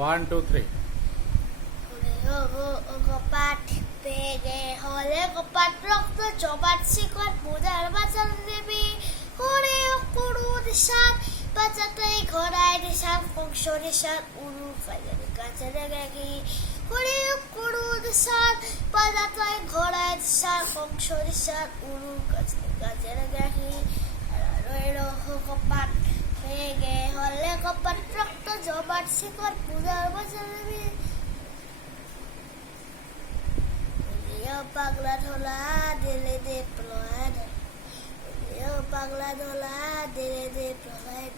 1, 2, 3. কপাট পেগে হলে কপাট রক্ত চপাট শিকট পূজার বাঁচান দেবী করে কুড়ু দিশার বাঁচাটাই ঘোড়ায় দিশার কংস দিশার উড়ু কাজের কাছে রেগে করে কুড়ু দিশার বাঁচাটাই ঘোড়ায় দিশার কংস দিশার উড়ু কাজে রেগে কপাট পেগে হলে কপাট রক্ত চপাট শিকট পূজার বাঁচান দেবী পাগলা ঢোলা দিলে দে প্রলয় পাগলা ঢোলা দিলে দে প্রলয়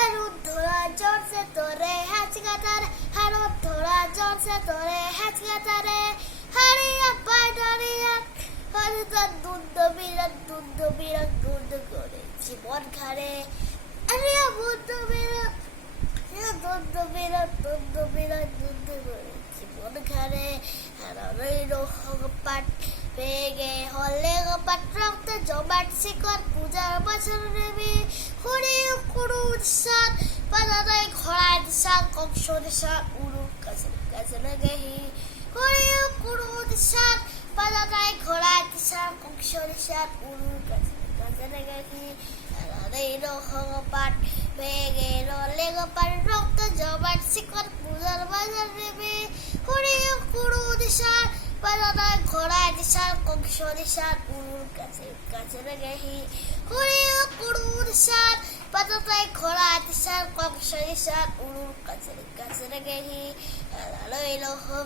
আর ধরা জোরসে তোরে হাঁচ কাটারে আর ধরা জোরসে তোরে হাঁচ কাটারে হারিয়া পাটারিয়া হরি তার দুধ বিরাট দুধ করে জীবন খারে আরিয়া বুদ্ধ বিরাট দুধ বিরাট দুধ করে জীবন খারে কপাট পেগে হলে কপাট রক্ত জমাট শিকর পূজার বছর নেবে হরে কুড়ু দিশার বাজারায় ঘোড়ায় দিশা কংস দিশা উড়ু কাছে গেহি হরে কুড়ু দিশার বাজারায় ঘোড়ায় দিশা কংস দিশা উড়ু কাছে গেহি কপাট পেগে হলে কপাট রক্ত জমাট শিকর পূজার বছর নেবে হরে কুড়ু দিশার বাজারায় ঘোড়ায় দিশার কংস দিশার উড়ুর কাছে গেহি হরে কুড়ু দিশার বাজারায় ঘোড়ায় দিশার কংস দিশার উড়ুর কাছে গেহি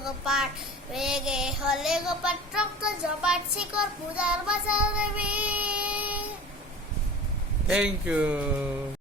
কপাট বেগে হলে কপাট রক্ত জমাট শিকর পূজার বাজার দেবী। Thank you.